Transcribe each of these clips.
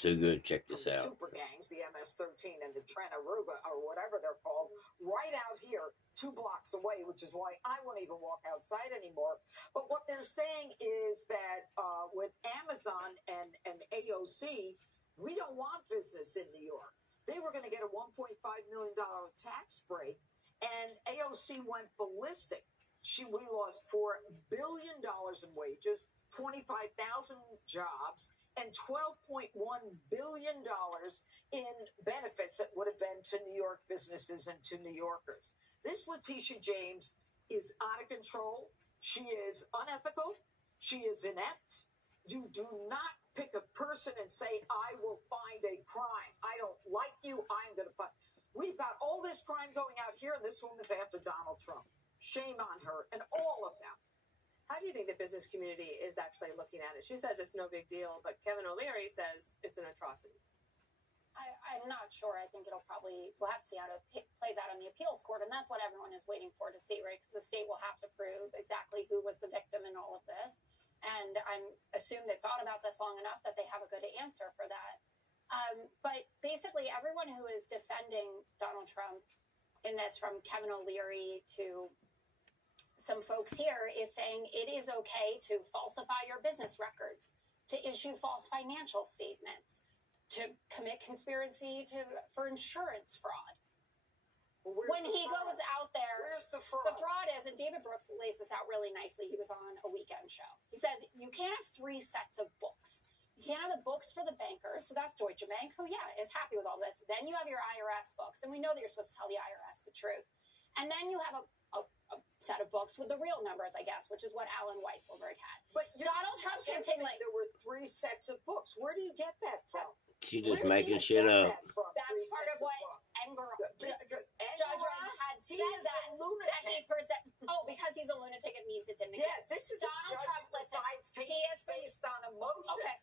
Too good. Check this from the out. super gangs, the MS-13 and the Trent-Aruba, or whatever they're called, right out here 2 blocks away, which is why I won't even walk outside anymore. But what they're saying is that with Amazon and AOC, we don't want business in New York. They were going to get a $1.5 million tax break, and AOC went ballistic. We lost $4 billion in wages, 25,000 jobs, and $12.1 billion in benefits that would have been to New York businesses and to New Yorkers. This Letitia James is out of control. She is unethical. She is inept. You do not pick a person and say, I will find a crime. I don't like you. I'm going to find. We've got all this crime going out here, and this woman's after Donald Trump. Shame on her and all of them. How do you think the business community is actually looking at it? She says it's no big deal, but Kevin O'Leary says it's an atrocity. I'm not sure. I think we'll have to see how it plays out in the appeals court, and that's what everyone is waiting for to see, right? Because the state will have to prove exactly who was the victim in all of this. And I'm assume they've thought about this long enough that they have a good answer for that. But basically, everyone who is defending Donald Trump in this, from Kevin O'Leary to some folks here, is saying it is okay to falsify your business records, to issue false financial statements, to commit conspiracy for insurance fraud. Well, when he goes out there, where's the fraud? The fraud is, and David Brooks lays this out really nicely. He was on a weekend show. He says you can't have 3 sets of books. You can't have the books for the bankers, so that's Deutsche Bank, who, is happy with all this. Then you have your IRS books, and we know that you're supposed to tell the IRS the truth. And then you have a set of books with the real numbers, I guess, which is what Alan Weisselberg had. But Donald Trump continually. There were 3 sets of books. Where do you get that from? She just making shit up. That's part of what Judge had said that he present. Oh, because he's a lunatic, it means it's in the case. Yeah, this is Donald a judge who decides cases based on emotion. Okay.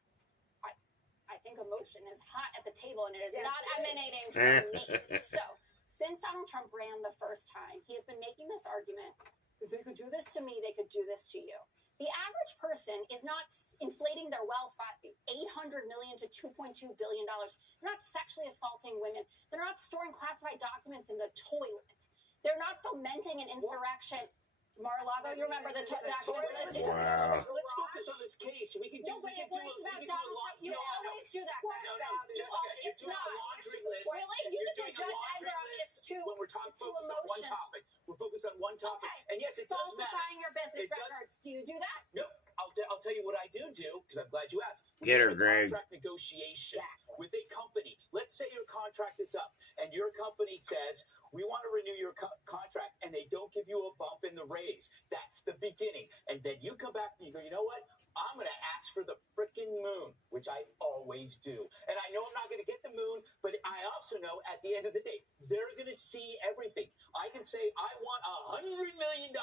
I think emotion is hot at the table, and it is not emanating from me. So, since Donald Trump ran the first time, he has been making this argument: if they could do this to me, they could do this to you. The average person is not inflating their wealth by $800 million to $2.2 billion. They're not sexually assaulting women. They're not storing classified documents in the toilet. They're not fomenting an insurrection. Mar-a-Lago, you remember the documents? Wow. Let's focus on this case. We can do. But it's about Donald Trump. You always do that. It's not. Laundry list. Really? You can say Judge Edgar on this too. When we're talking focus on one topic, we're focused on one topic. Okay. And yes, it does matter. Falsifying your business records. Do you do that? No. I'll tell you what I do, because I'm glad you asked. Get her, Greg. Contract negotiation with a company. Let's say your contract is up, and your company says, we want to renew your contract, and they don't give you a bump in the raise. That's the beginning. And then you come back and you go, you know what? I'm going to ask for the frickin' moon, which I always do. And I know I'm not going to get the moon, but I also know at the end of the day, they're going to see everything. I can say, I want $100 million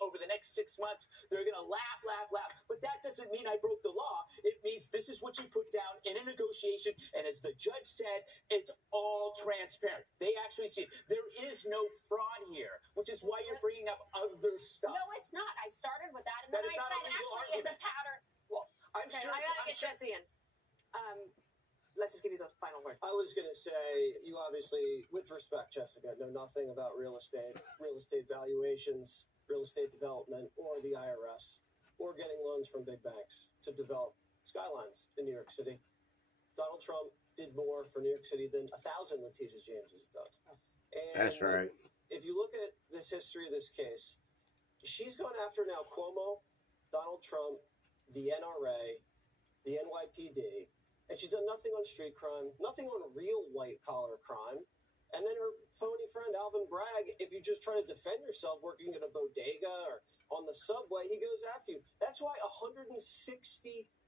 over the next 6 months. They're going to laugh, laugh, laugh. But that doesn't mean I broke the law. It means this is what you put down in a negotiation. And as the judge said, it's all transparent. They actually see it. There is no fraud here, which is why you're bringing up other stuff. No, it's not. I started with that, and then I said, actually, it's a pattern. Well, I'm sure. I gotta get Jesse in. Let's just give you the final word. I was going to say, you obviously, with respect, Jessica, know nothing about real estate valuations, real estate development, or the IRS, or getting loans from big banks to develop skylines in New York City. Donald Trump did more for New York City than 1,000 Letitia Jameses done. And that's right. If you look at this history of this case, she's gone after now Cuomo, Donald Trump, the NRA, the NYPD, and she's done nothing on street crime, nothing on real white-collar crime. And then her phony friend, Alvin Bragg, if you just try to defend yourself working at a bodega or on the subway, he goes after you. That's why 160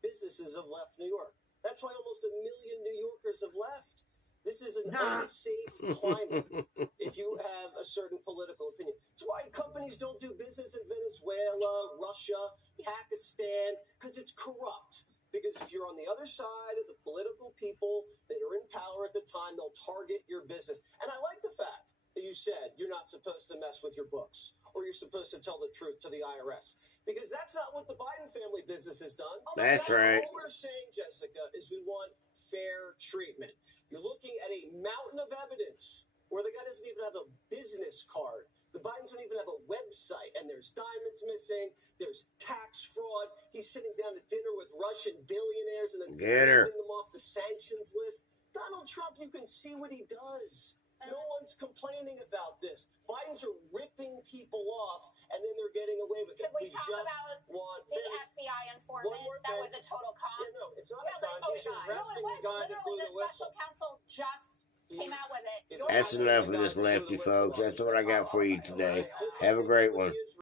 businesses have left New York. That's why almost 1 million New Yorkers have left. This is an unsafe climate if you have a certain political opinion. It's why companies don't do business in Venezuela, Russia, Pakistan, because it's corrupt. Because if you're on the other side of the political people that are in power at the time, they'll target your business. And I like the fact that you said you're not supposed to mess with your books or you're supposed to tell the truth to the IRS. Because that's not what the Biden family business has done. That's right. All we're saying, Jessica, is we want fair treatment. You're looking at a mountain of evidence where the guy doesn't even have a business card. The Bidens don't even have a website, and there's diamonds missing. There's tax fraud. He's sitting down to dinner with Russian billionaires and then pulling them off the sanctions list. Donald Trump, you can see what he does. No one's complaining about this. Bidens are ripping people off, and then they're getting away with it. Could we talk about the FBI informant that was a total con? Yeah, no, it's not a con. He's arresting the guy that blew the whistle. Special counsel just came out with it. That's enough of this, Lefty, folks. That's what I got for you today. Have a great one.